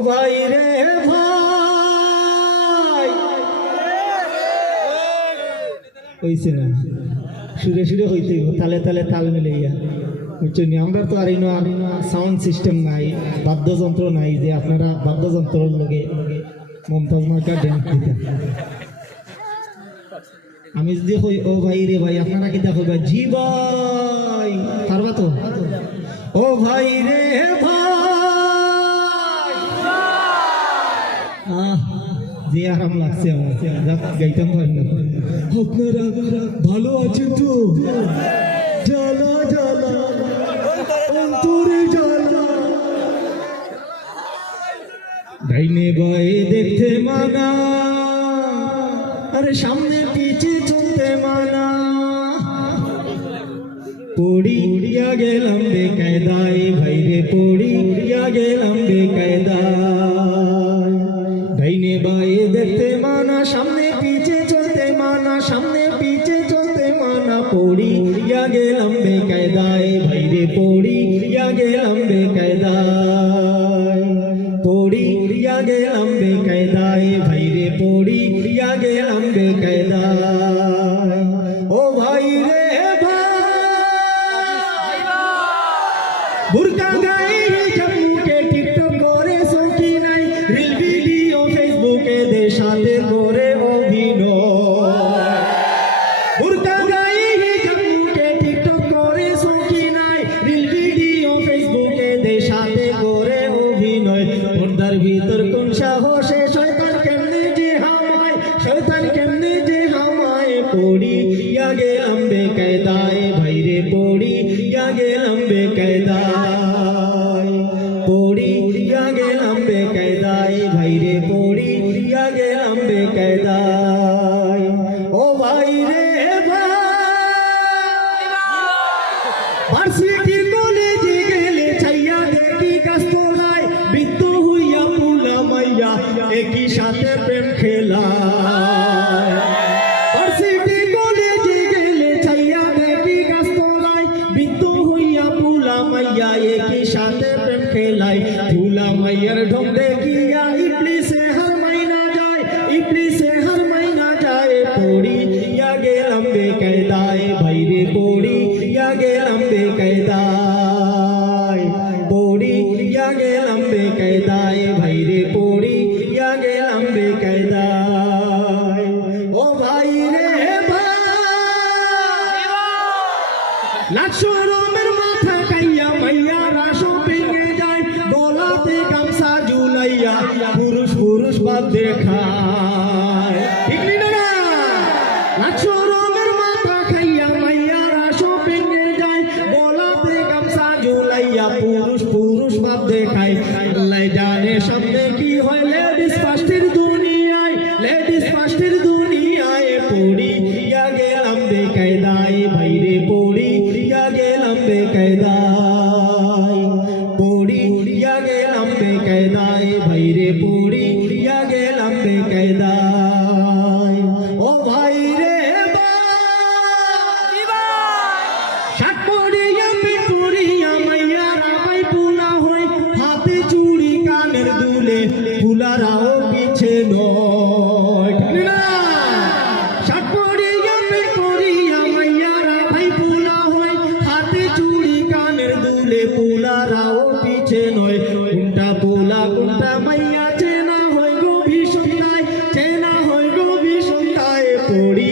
ভাই রে ভাই হইছে না সুরে সুরে হইতে তালে তালে তাল মিলাইয়া বুঝছেন আমরা তো আর সাউন্ড সিস্টেম নাই বাদ্যযন্ত্র নাই যে আপনারা বাদ্যযন্ত্রের লগে মমতাজ মার্কা ড্যান্স দিতেন আমি যদি কই ও ভাই রে ভাই আপনারা কি দেখো জি ভাই পারবা তো ও ভাই রে ভাই যে আরাম লাগছে আমার গাইতাম পারি না আপনারা ভালো আছেন তো জ্বালা জ্বালা অন্তরে জ্বালা ডাইনে বায়ে দেখতে মানা আরে সামনে পিছে চলতে মানা পড়িয়া গেলাম বেকায়দায় ভাইরে পড়িয়া গেলাম বেকায়দায় ডাইনে বায়ে দেখতে মানা সামনে পিছে চলতে মানা সামনে পিছে চলতে মানা পড়িয়া গেলাম বেকায়দায় ভাইরে পড়িয়া গেলাম বেকায়দায় পড়িয়া গেলাম বেকায়দায় ভাইরে পড়িয়া গেলাম বেকায়দায় ও ভাই রে ভাই বুরকা গায়ে জম্মুকে টিকটক করে সৌকি নাই রিল ভিডিও ফেসবুকে দেশাতে করে অভিনয় বুরকা গায়ে জম্মুকে টিকটক করে সৌকি নাই রিল ভিডিও ফেসবুকে দেশাতে করে অভিনয় পর্দার ভিতর কোন সাহসে শয়তান কেমনে যে হামায় শয়তান কেমনে যে হামায় পড়িয়া গেলাম বেকায়দায় ভাইরে পড়িয়া গেলাম বেকায়দায় পড়িয়া গেলাম বেকায়দায় ভাইরে পড়িয়া গেলাম বেকায়দায় ও ভাইরে ভাই ভার্সিটি কলেজে গেলে ছাইয়া দেখি গাছতলায় বৃদ্ধ হইয়া পুলা মাইয়া একই সাথে প্রেম খেলা ভার্সিটি কলেজে গেলে ছাইয়া দেখি গাছতলায় বৃদ্ধ হইয়া পুলা মাইয়া একই সাথে প্রেম খেলায় পুলা মাইয়ার ঢোক দেখিয়া ইবলিসে হার মাইনা যায় ইবলিসে হার মাইনা যায় পড়িয়া গেলাম বেকায়দায় ভাইরে পড়িয়া গেলাম বেকায়দায় পড়িয়া গেলাম বেকায়দায় ভাইরে পড়িয়া গেলাম বেকায়দায় ও ভাই রে ভাই লাশরমের মাথা কাইয়া মাইয়ারা শপিংয়ে যায় গলাতে গামছা ঝুলাইয়া পুরুষ পুরুষ বাদ দেখায় ঠিক না লাশরমের মাথা খাইয়া মাইয়ারা শপিংয়ে যায় গলাতে গামছা ঝুলাইয়া পুরুষ পুরুষ বাদ দেখায় আল্লাহ জানে সামনে কি হয় লেডিস ফার্স্টের দুনিয়ায় লেডিস ফার্স্টের দুনিয়ায় পড়িয়া গেলাম বেকায়দায় ভাইরে পড়িয়া গেলাম বেকায়দায় পড়িয়া গেলাম বেকায়দায় ভাইরে পড়িয়া গেলাম বেকায়দায় ও ভাই রে শাক পড়িয়া পিঠ পড়িয়া মাইয়ারা ভাই পুনা হই হাতে চুড়ি কানের দুলে ফুলারাও পিছে নয় ঠিক না শাক পড়িয়া পিঠ পড়িয়া মাইয়ারা ভাই পুনা হই হাতে চুড়ি কানের দুলে ফুলারাও পিছে নয় কোনটা পোলা কোনটা মাইয়া চেনা হয় গো ভীষণায় চেনা হয় গো ভীষণায় পড়ি